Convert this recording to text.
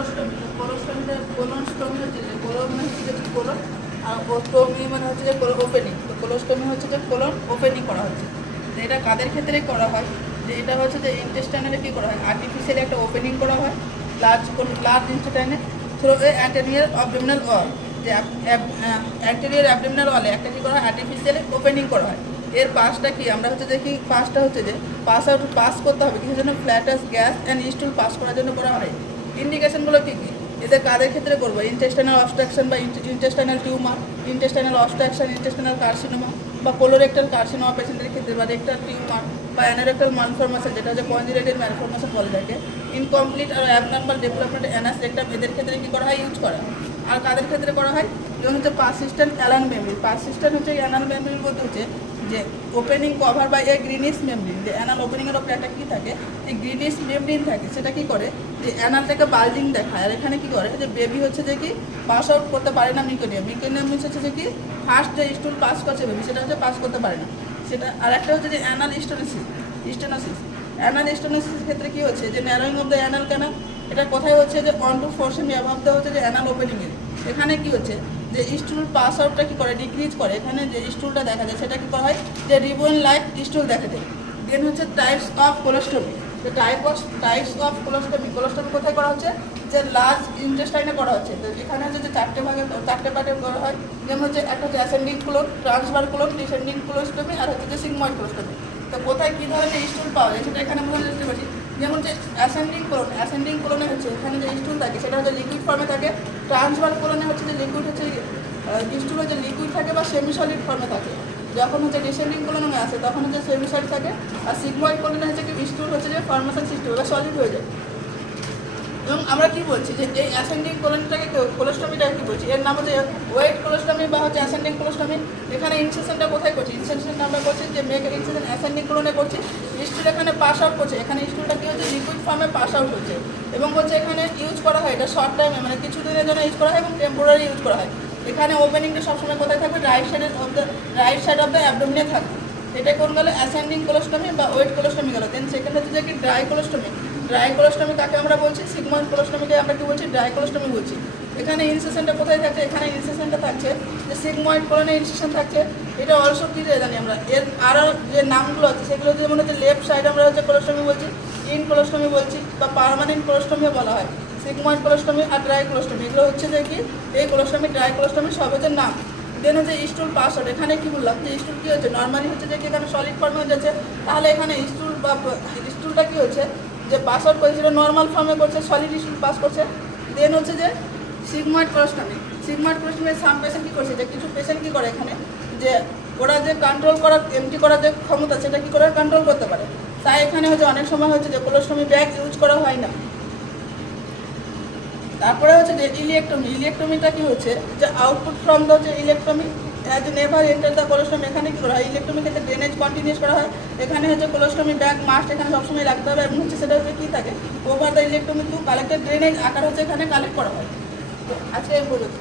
কোলোস্টমি। কোলোস্টমিটা কোলোস্টমি হচ্ছে যে কোলন হচ্ছে যে কোলন, আর ওস্টমি মানে হচ্ছে যে ওপেনিং। তো কোলোস্টমি হচ্ছে যে কোলন ওপেনিং করা হচ্ছে। তো এটা কাদের ক্ষেত্রে করা হয়, যে এটা হচ্ছে যে ইন্টেস্টাইনালে কী করা হয়, আর্টিফিশিয়ালি একটা ওপেনিং করা হয় লার্জ ইন্টেস্টাইনে through a anterior abdominal wall. যে অ্যান্টেরিয়র অ্যাবডোমিনাল ওয়ালে একটা কী করা হয়, আর্টিফিশিয়ালি ওপেনিং করা হয়। এর পাসটা কি আমরা হচ্ছে দেখি, পাসটা হচ্ছে যে পাস করতে হবে কিসের জন্য, ফ্ল্যাটাস গ্যাস অ্যান্ড স্টুল পাস করার জন্য করা হয়। ইন্ডিকেশনগুলো কী কী, এদের কাদের ক্ষেত্রে করবো, ইন্টেস্টাইনাল অবস্ট্রাকশন বা intestinal tumour, intestinal obstruction, intestinal carcinoma বা কোলোরেক্টাল কার্সিনোমা পেশেন্টের ক্ষেত্রে, বা রেক্টাল টিউমার বা অ্যানারেক্টাল মালফরমেশন যেটা হচ্ছে কনজুগেটেড ম্যালফরমেশন বলে থাকে, ইনকমপ্লিট আর অ্যাবনর্মাল ডেভেলপমেন্ট অ্যানাস রেক্টাম, এদের ক্ষেত্রে কী করা হয়, ইউজ করা। আর কাদের ক্ষেত্রে করা হয়, যেমন হচ্ছে পারসিস্টেন্ট অ্যানাল মেমব্রেন। পারসিস্টেন্ট হচ্ছে অ্যানাল মেমব্রেন বলতে হচ্ছে যে opening cover by a greenish membrane. যে অ্যানাল ওপেনিংয়ের ওপরে একটা কী থাকে, যে গ্রিনিশ মেমব্রেন থাকে, সেটা কী করে, যে অ্যানালটাকে বাল্জিং দেখায়। আর এখানে কী করে, যে বেবি হচ্ছে যে কি পাস আউট করতে পারে না মিকোনিয়াম। মিকোনিয়াম মিনস হচ্ছে যে কি ফার্স্ট যে স্টুল পাস করছে বেবি, সেটা হচ্ছে পাস করতে পারে না সেটা। আর একটা হচ্ছে যে অ্যানাল স্টেনোসিস। অ্যানাল স্টেনোসিসের ক্ষেত্রে কী হচ্ছে, যে narrowing of the anal canal. এটা কোথায় হচ্ছে, যে অন টু 4 সেমি অ্যাভাব দেওয়া হচ্ছে যে অ্যানাল ওপেনিংয়ের। এখানে কী হচ্ছে, যে স্টুল পাস আউটটা কী করে, ডিক্রিজ করে। এখানে যে স্টুলটা দেখা যায় সেটা কী করা হয়, যে রিবন লাইক স্টুল দেখা যায়। দেন হচ্ছে টাইপস অফ কোলোস্টমি। যে টাইপস অফ কোলোস্টমি কোথায় করা হচ্ছে, যে লার্জ ইন্টেস্টাইনে করা হচ্ছে। তো এখানে হচ্ছে যে চারটে পার্টে করা হয়। যেমন হচ্ছে একটা হচ্ছে অ্যাসেন্ডিং কোলন, ট্রান্সভার কোলন, ডিসেন্ডিং কোলোস্টমি, আর হচ্ছে যে সিগময়েড কোলোস্টমি। তো কোথায় কী ধরনের স্টুল পাওয়া যায় সেটা এখানে আমরা দেখতে পাচ্ছি। যেমন যে অ্যাসেন্ডিং কোলনে হচ্ছে এখানে যে স্টুল থাকে সেটা হচ্ছে লিকুইড ফর্মে থাকে। ট্রান্সভার কোলনে হচ্ছে যে লিকুইড হচ্ছে স্টুল হচ্ছে লিকুইড থাকে বা সেমি সলিড ফর্মে থাকে। যখন হচ্ছে ডিসেন্ডিং কোলনে আসে তখন হচ্ছে সেমি সলিড থাকে। আর সিগময়েড কোলনে হচ্ছে কি স্টুল হচ্ছে যে ফর্মেশন সিস্টেম বা সলিড হয়ে যায়। এবং আমরা কী বলছি, যে এই অ্যাসেন্ডিং কোলনটাকে কোলোস্টমিটাকে কী বলছি, এর নাম হচ্ছে ওয়েট কোলোস্টমি বা হচ্ছে অ্যাসেন্ডিং কোলোস্টমি। এখানে ইনসেশনটা কোথায় করছি, ইনসেশনটা আমরা করছি যে মেক ইনসেশন অ্যাসেন্ডিং কোলনে করছি। স্টুল এখানে পাস আউট করছে, এখানে স্টুলটা কী হচ্ছে, লিকুইড ফর্মে পাস আউট হচ্ছে। এবং হচ্ছে এখানে ইউজ করা হয় এটা শর্ট টাইমে, মানে কিছু দিনের জন্য ইউজ করা হয় এবং টেম্পোরারি ইউজ করা হয়। এখানে ওপেনিংটা সবসময় কোথায় থাকবে, রাইট সাইড অফ দ্য অ্যাবডোমিনে থাকবে। এটা কোন গেলো অ্যাসেন্ডিং কোলোস্টমি বা ওয়েট কোলোস্টমি গেলো। দেন সেকেন্ড হচ্ছে যে কি ড্রাই কোলোস্টমি কাকে আমরা বলছি, সিগময়েড কোলোস্টমিকে আমরা কি বলছি, ড্রাই কোলোস্টমি বলছি। এখানে ইনসেশনটা কোথায় থাকছে, এখানে ইনসেশনটা থাকছে যে সিগময়েড কোলনে ইনসেশন থাকছে। এটা অলসো কী জানি আমরা, এর আরও যে নামগুলো আছে সেগুলো যেমন হচ্ছে লেফট সাইড আমরা হচ্ছে কোলোস্টমি বলছি, ইন কোলোস্টমি বলছি, বা পার্মানেন্ট কোলোস্টমিও বলা হয়। সিগময়েড কোলোস্টমি আর ড্রাই কোলোস্টমি এগুলো হচ্ছে যে কি এই কোলোস্টমি ড্রাই কোলোস্টমি সব হচ্ছে নাম। দেন হচ্ছে স্টুল পাস আউট। এখানে কী বললাম, যে স্টুল কী হচ্ছে, নর্মালি হচ্ছে যে কি এখানে সলিড ফর্মে হয়ে যাচ্ছে, তাহলে এখানে স্টুলটা কী হচ্ছে, যে পাস আউট করছে সেটা নর্মাল ফর্মে করছে, সলিড স্টুল পাস করছে। দেন হচ্ছে যে সিগময়েড কোলোস্টমি সাম পেশেন্ট কী করছে, যে কিছু পেশেন্ট কী করে এখানে, যে ওরা যে কন্ট্রোল করার এমটি করার যে ক্ষমতা সেটা কী করে কন্ট্রোল করতে পারে। তাই এখানে হচ্ছে অনেক সময় হচ্ছে যে কোলোস্টমি ব্যাগ ইউজ করা হয় না। তারপরে হচ্ছে যে ইলেকট্রমিটা কী হচ্ছে, যে আউটপুট ফ্রম দ্য হচ্ছে ইলেকট্রমি অ্যাজ নেভার এন্টার দ্য কোলোস্টমি। এখানে কী করা হয়, ইলেকট্রমি ক্ষেত্রে ড্রেনেজ কন্টিনিউস করা হয়। এখানে হচ্ছে কোলোস্টমি ব্যাগ মাস্ট এখানে সবসময় রাখতে হবে। এবং হচ্ছে সেটা হচ্ছে কী থাকে, ওভার দ্য ইলেকট্রমি টু কালেক্টেড ড্রেনেজ আকার হচ্ছে এখানে কালেক্ট করা হয়। তো আজকে এই পর্যন্ত।